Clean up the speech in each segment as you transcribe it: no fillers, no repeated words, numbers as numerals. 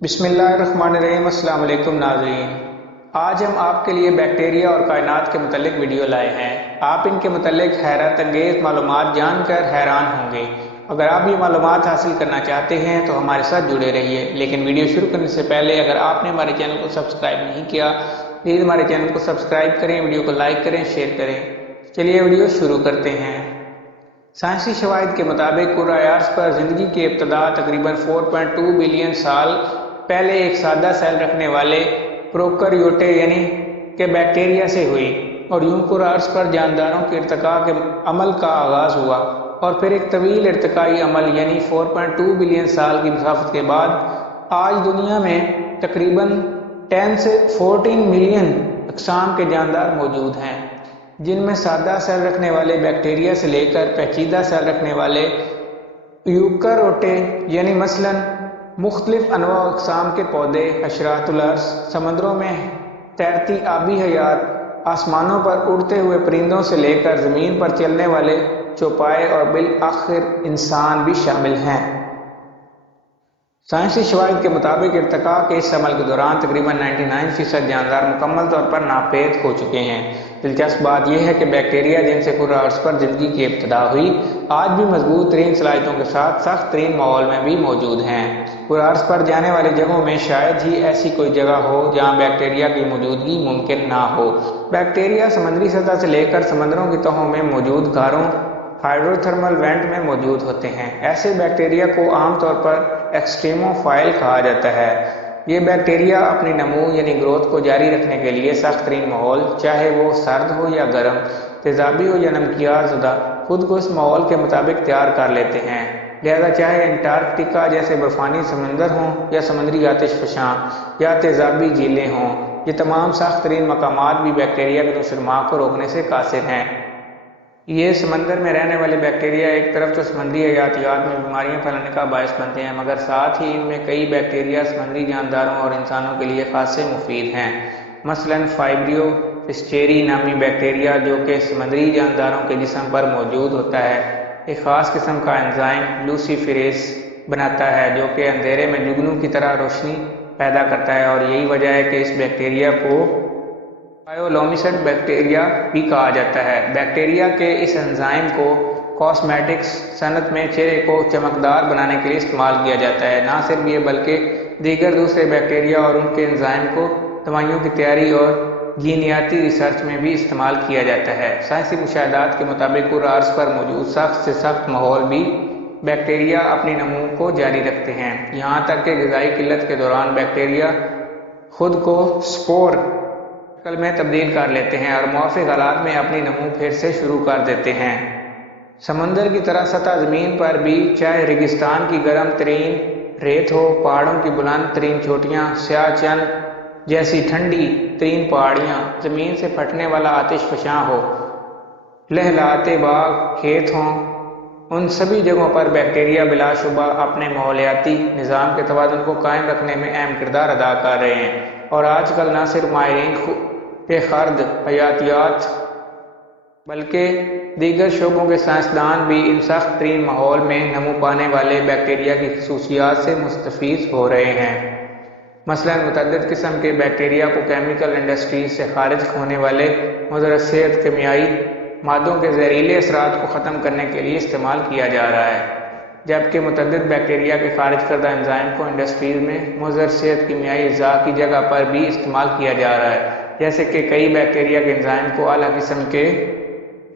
بسم اللہ الرحمن الرحیم۔ السلام علیکم ناظرین، آج ہم آپ کے لیے بیکٹیریا اور کائنات کے متعلق ویڈیو لائے ہیں۔ آپ ان کے متعلق حیرت انگیز معلومات جان کر حیران ہوں گے۔ اگر آپ یہ معلومات حاصل کرنا چاہتے ہیں تو ہمارے ساتھ جڑے رہیے، لیکن ویڈیو شروع کرنے سے پہلے اگر آپ نے ہمارے چینل کو سبسکرائب نہیں کیا پلیز ہمارے چینل کو سبسکرائب کریں، ویڈیو کو لائک کریں، شیئر کریں۔ چلیے ویڈیو شروع کرتے ہیں۔ سائنسی شواہد کے مطابق کرۂ ارض پر زندگی کی ابتدا تقریباً 4.2 بلین سال پہلے ایک سادہ سیل رکھنے والے پروکریوٹے یعنی کہ بیکٹیریا سے ہوئی، اور یوں کرۂ ارض پر جانداروں کے ارتقاء کے عمل کا آغاز ہوا، اور پھر ایک طویل ارتقائی عمل یعنی 4.2 بلین سال کی مسافت کے بعد آج دنیا میں تقریباً 10 سے 14 ملین اقسام کے جاندار موجود ہیں، جن میں سادہ سیل رکھنے والے بیکٹیریا سے لے کر پیچیدہ سیل رکھنے والے ایوکاریوٹے یعنی مثلاً مختلف انواع و اقسام کے پودے، حشرات الارض، سمندروں میں تیرتی آبی حیات، آسمانوں پر اڑتے ہوئے پرندوں سے لے کر زمین پر چلنے والے چوپائے اور بالآخر انسان بھی شامل ہیں۔ سائنسی شواہد کے مطابق ارتقاء کے اس عمل کے دوران تقریباً 99% جاندار مکمل طور پر ناپید ہو چکے ہیں۔ دلچسپ بات یہ ہے کہ بیکٹیریا جن سے کرۂ ارض پر زندگی کی ابتدا ہوئی آج بھی مضبوط ترین صلاحیتوں کے ساتھ سخت ترین ماحول میں بھی موجود ہیں۔ کرۂ ارض پر جانے والی جگہوں میں شاید ہی ایسی کوئی جگہ ہو جہاں بیکٹیریا کی موجودگی ممکن نہ ہو۔ بیکٹیریا سمندری سطح سے لے کر سمندروں کی تہوں میں موجود غاروں، ہائیڈرو تھرمل وینٹ میں موجود ہوتے ہیں۔ ایسے بیکٹیریا کو عام طور پر ایکسٹریموفائل کہا جاتا ہے۔ یہ بیکٹیریا اپنی نمو یعنی گروتھ کو جاری رکھنے کے لیے سخت ترین ماحول، چاہے وہ سرد ہو یا گرم، تیزابی ہو یا نمکیات زدہ، خود کو اس ماحول کے مطابق تیار کر لیتے ہیں۔ لہذا چاہے انٹارکٹیکا جیسے برفانی سمندر ہوں یا سمندری آتش فشاں یا تیزابی جھیلیں ہوں، یہ تمام سخت ترین مقامات بھی بیکٹیریا کی نشو و نما کو روکنے سے قاصر ہیں۔ یہ سمندر میں رہنے والے بیکٹیریا ایک طرف تو سمندری حیاتیات میں بیماریاں پھیلانے کا باعث بنتے ہیں، مگر ساتھ ہی ان میں کئی بیکٹیریا سمندری جانداروں اور انسانوں کے لیے خاصے مفید ہیں۔ مثلاً فائبریو فسچیری نامی بیکٹیریا جو کہ سمندری جانداروں کے جسم پر موجود ہوتا ہے، ایک خاص قسم کا انزائم لوسیفیریز بناتا ہے جو کہ اندھیرے میں جگنو کی طرح روشنی پیدا کرتا ہے، اور یہی وجہ ہے کہ اس بیکٹیریا کو بایولومسڈ بیکٹیریا بھی کہا جاتا ہے۔ بیکٹیریا کے اس انزائم کو کاسمیٹکس صنعت میں چہرے کو چمکدار بنانے کے لیے استعمال کیا جاتا ہے۔ نہ صرف یہ بلکہ دیگر دوسرے بیکٹیریا اور ان کے انزائم کو دوائیوں کی تیاری اور جینیاتی ریسرچ میں بھی استعمال کیا جاتا ہے۔ سائنسی مشاہدات کے مطابق کرۂ ارض پر موجود سخت سے سخت ماحول بھی بیکٹیریا اپنی نمو کو جاری رکھتے ہیں، یہاں تک کہ غذائی قلت کے دوران بیکٹیریا خود کو سپور شکل میں تبدیل کر لیتے ہیں اور موافق حالات میں اپنی نمو پھر سے شروع کر دیتے ہیں۔ سمندر کی طرح سطح زمین پر بھی چاہے ریگستان کی گرم ترین ریت ہو، پہاڑوں کی بلند ترین چوٹیاں، سیاہ چن جیسی ٹھنڈی ترین پہاڑیاں، زمین سے پھٹنے والا آتش فشاں ہو، لہلاتے باغ کھیت ہوں، ان سبھی جگہوں پر بیکٹیریا بلا شبہ اپنے ماحولیاتی نظام کے توازن کو قائم رکھنے میں اہم کردار ادا کر رہے ہیں، اور آج کل نہ صرف ماہرین خرد حیاتیات بلکہ دیگر شعبوں کے سائنسدان بھی ان سخت ترین ماحول میں نمو پانے والے بیکٹیریا کی خصوصیات سے مستفید ہو رہے ہیں۔ مثلاً متعدد قسم کے بیکٹیریا کو کیمیکل انڈسٹریز سے خارج ہونے والے مضر صحت کیمیائی مادوں کے زہریلے اثرات کو ختم کرنے کے لیے استعمال کیا جا رہا ہے، جبکہ متعدد بیکٹیریا کے خارج کردہ انزائم کو انڈسٹریز میں مضر صحت کیمیائی اجزاء کی جگہ پر بھی استعمال کیا جا رہا ہے، جیسے کہ کئی بیکٹیریا کے انزائم کو اعلیٰ قسم کے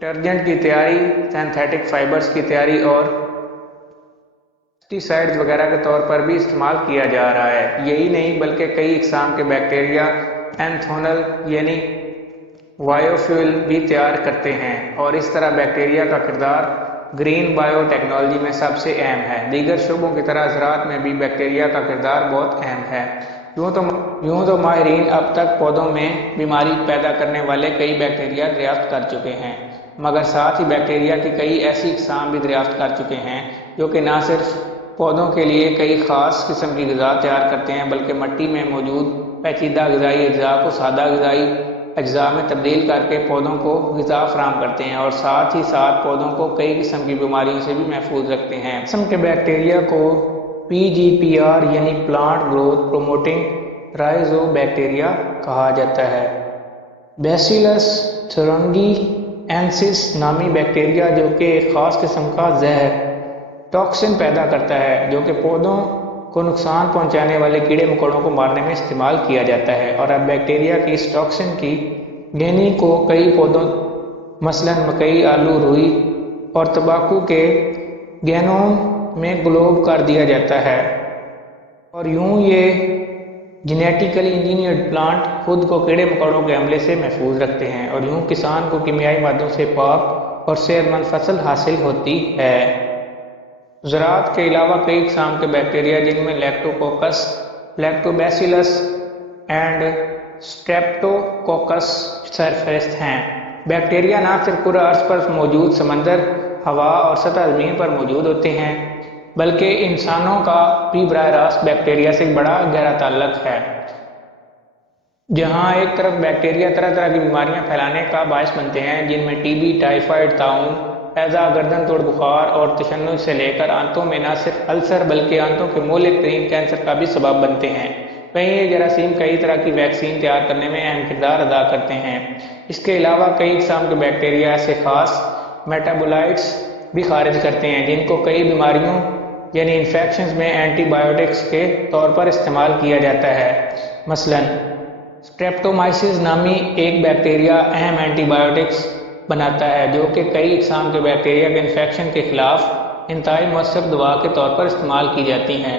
ڈٹرجنٹ کی تیاری، سینتھیٹک فائبرز کی تیاری اور پیسٹی سائڈز وغیرہ کے طور پر بھی استعمال کیا جا رہا ہے۔ یہی نہیں بلکہ کئی اقسام کے بیکٹیریا ایتھنول یعنی بایو فیول بھی تیار کرتے ہیں، اور اس طرح بیکٹیریا کا کردار گرین بایو ٹیکنالوجی میں سب سے اہم ہے۔ دیگر شعبوں کی طرح زراعت میں بھی بیکٹیریا کا کردار بہت اہم ہے۔ یوں تو ماہرین اب تک پودوں میں بیماری پیدا کرنے والے کئی بیکٹیریا دریافت کر چکے ہیں، مگر ساتھ ہی بیکٹیریا کی کئی ایسی اقسام بھی دریافت کر چکے ہیں جو کہ نہ صرف پودوں کے لیے کئی خاص قسم کی غذا تیار کرتے ہیں بلکہ مٹی میں موجود پیچیدہ غذائی اجزاء کو سادہ غذائی اجزاء میں تبدیل کر کے پودوں کو غذا فراہم کرتے ہیں، اور ساتھ ہی ساتھ پودوں کو کئی قسم کی بیماریوں سے بھی محفوظ رکھتے ہیں۔ قسم کے بیکٹیریا کو PGPR یعنی پلانٹ گروتھ پروموٹنگ رائزو بیکٹیریا کہا جاتا ہے۔ بیسیلس تھورنگیئنسس نامی بیکٹیریا جو کہ ایک خاص قسم کا زہر ٹاکسن پیدا کرتا ہے جو کہ پودوں کو نقصان پہنچانے والے کیڑے مکوڑوں کو مارنے میں استعمال کیا جاتا ہے، اور اب بیکٹیریا کی اس ٹاکسن کی گینی کو کئی پودوں مثلاً مکئی، آلو، روئی اور تمباکو کے گینوم میں گلوب کر دیا جاتا ہے، اور یوں یہ جینیٹیکلی انجینئرڈ پلانٹ خود کو کیڑے مکوڑوں کے حملے سے محفوظ رکھتے ہیں، اور یوں کسان کو کیمیائی مادوں سے پاک اور صحت مند فصل حاصل ہوتی ہے۔ زراعت کے علاوہ کئی اقسام کے بیکٹیریا جن میں لیکٹوکوکس، لیکٹوبیسیلس اینڈ اسٹریپٹوکوکس سرفہرست ہیں۔ بیکٹیریا نہ صرف کرۂ ارض پر موجود سمندر، ہوا اور سطح زمین پر موجود ہوتے ہیں بلکہ انسانوں کا بھی براہ راست بیکٹیریا سے بڑا گہرا تعلق ہے۔ جہاں ایک طرف بیکٹیریا طرح طرح کی بیماریاں پھیلانے کا باعث بنتے ہیں جن میں TB، ٹائیفائڈ، طاعون، ہیضہ، گردن توڑ بخار اور تشنج سے لے کر آنتوں میں نہ صرف السر بلکہ آنتوں کے مہلک ترین کینسر کا بھی سبب بنتے ہیں۔ وہیں یہ جراثیم کئی طرح کی ویکسین تیار کرنے میں اہم کردار ادا کرتے ہیں۔ اس کے علاوہ کئی اقسام کے بیکٹیریا ایسے خاص میٹابولائٹس بھی خارج کرتے ہیں جن کو کئی بیماریوں یعنی انفیکشنز میں اینٹی بائیوٹکس کے طور پر استعمال کیا جاتا ہے۔ مثلاً اسٹریپٹومائسس نامی ایک بیکٹیریا اہم اینٹی بائیوٹکس بناتا ہے جو کہ کئی اقسام کے بیکٹیریا کے انفیکشن کے خلاف انتہائی مؤثر دوا کے طور پر استعمال کی جاتی ہیں۔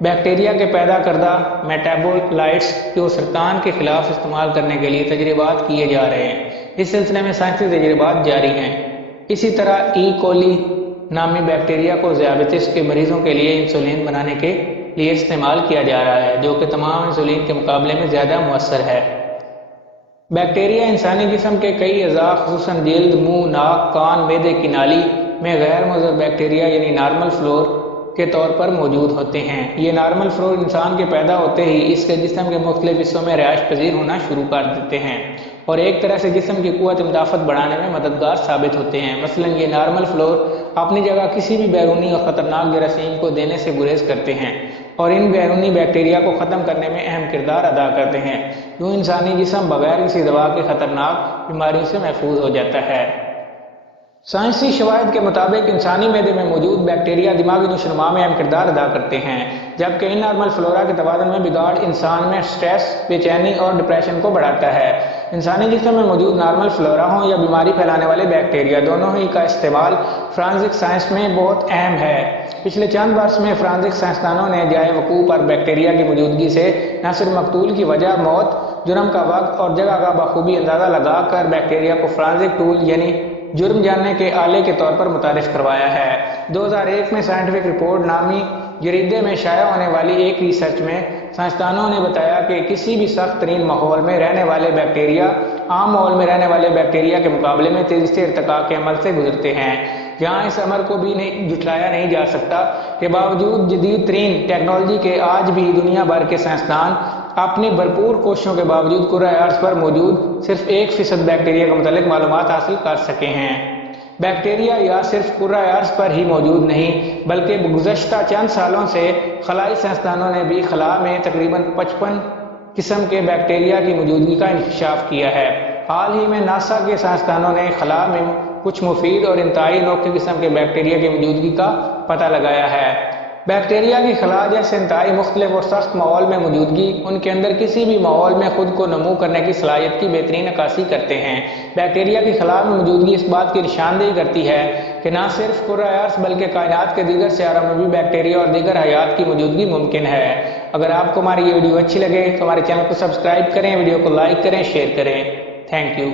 بیکٹیریا کے پیدا کردہ میٹابولائٹس جو سرطان کے خلاف استعمال کرنے کے لیے تجربات کیے جا رہے ہیں، اس سلسلے میں سائنسی تجربات جاری ہیں۔ اسی طرح ای کولی نامی بیکٹیریا کو ذیابیطس کے مریضوں کے لیے انسولین بنانے کے لیے استعمال کیا جا رہا ہے جو کہ تمام انسولین کے مقابلے میں زیادہ مؤثر ہے۔ بیکٹیریا انسانی جسم کے کئی اعضاء خصوصاً جلد، منہ، ناک، کان، معدے کی نالی میں غیر مضر بیکٹیریا یعنی نارمل فلور کے طور پر موجود ہوتے ہیں۔ یہ نارمل فلور انسان کے پیدا ہوتے ہی اس کے جسم کے مختلف حصوں میں رہائش پذیر ہونا شروع کر دیتے ہیں اور ایک طرح سے جسم کی قوت مدافعت بڑھانے میں مددگار ثابت ہوتے ہیں۔ مثلاً یہ نارمل فلور اپنی جگہ کسی بھی بیرونی اور خطرناک جراثیم کو دینے سے گریز کرتے ہیں اور ان بیرونی بیکٹیریا کو ختم کرنے میں اہم کردار ادا کرتے ہیں۔ یوں انسانی جسم بغیر کسی دوا کے خطرناک بیماریوں سے محفوظ ہو جاتا ہے۔ سائنسی شواہد کے مطابق انسانی معدے میں موجود بیکٹیریا دماغی نشوونما میں اہم کردار ادا کرتے ہیں، جبکہ ان نارمل فلورا کے توازن میں بگاڑ انسان میں سٹریس، بے چینی اور ڈپریشن کو بڑھاتا ہے۔ انسانی جسم میں موجود نارمل فلورا ہوں یا بیماری پھیلانے والے بیکٹیریا، دونوں ہی کا استعمال فرانزک سائنس میں بہت اہم ہے۔ پچھلے چند برس میں فرانزک سائنسدانوں نے جائے وقوع پر بیکٹیریا کی موجودگی سے نہ صرف مقتول کی وجہ، موت، جرم کا وقت اور جگہ کا بخوبی اندازہ لگا کر بیکٹیریا کو فرانزک ٹول یعنی جرم جاننے کے آلے کے طور پر متعارف کروایا ہے۔ 2001 میں سائنٹیفک رپورٹ نامی جریدے میں شائع ہونے والی ایک ریسرچ میں سائنسدانوں نے بتایا کہ کسی بھی سخت ترین ماحول میں رہنے والے بیکٹیریا عام ماحول میں رہنے والے بیکٹیریا کے مقابلے میں تیزی سے ارتقاء کے عمل سے گزرتے ہیں۔ جہاں اس امر کو بھی جھٹلایا نہیں جا سکتا کہ باوجود جدید ترین ٹیکنالوجی کے آج بھی دنیا بھر کے سائنسدان اپنی بھرپور کوششوں کے باوجود کرۂ ارض پر موجود صرف 1% بیکٹیریا کے متعلق معلومات حاصل کر سکے ہیں۔ بیکٹیریا یا صرف کرۂ ارض پر ہی موجود نہیں بلکہ گزشتہ چند سالوں سے خلائی سائنسدانوں نے بھی خلا میں تقریباً 55 قسم کے بیکٹیریا کی موجودگی کا انکشاف کیا ہے۔ حال ہی میں ناسا کے سائنسدانوں نے خلا میں کچھ مفید اور انتہائی انوکھی قسم کے بیکٹیریا کی موجودگی کا پتہ لگایا ہے۔ بیکٹیریا کی خلا جیسے انتہائی مختلف اور سخت ماحول میں موجودگی ان کے اندر کسی بھی ماحول میں خود کو نمو کرنے کی صلاحیت کی بہترین عکاسی کرتے ہیں۔ بیکٹیریا کی خلا میں موجودگی اس بات کی نشاندہی کرتی ہے کہ نہ صرف کرۂ ارض بلکہ کائنات کے دیگر سیاروں میں بھی بیکٹیریا اور دیگر حیات کی موجودگی ممکن ہے۔ اگر آپ کو ہماری یہ ویڈیو اچھی لگے تو ہمارے چینل کو سبسکرائب کریں، ویڈیو کو لائک کریں، شیئر کریں۔ Thank you.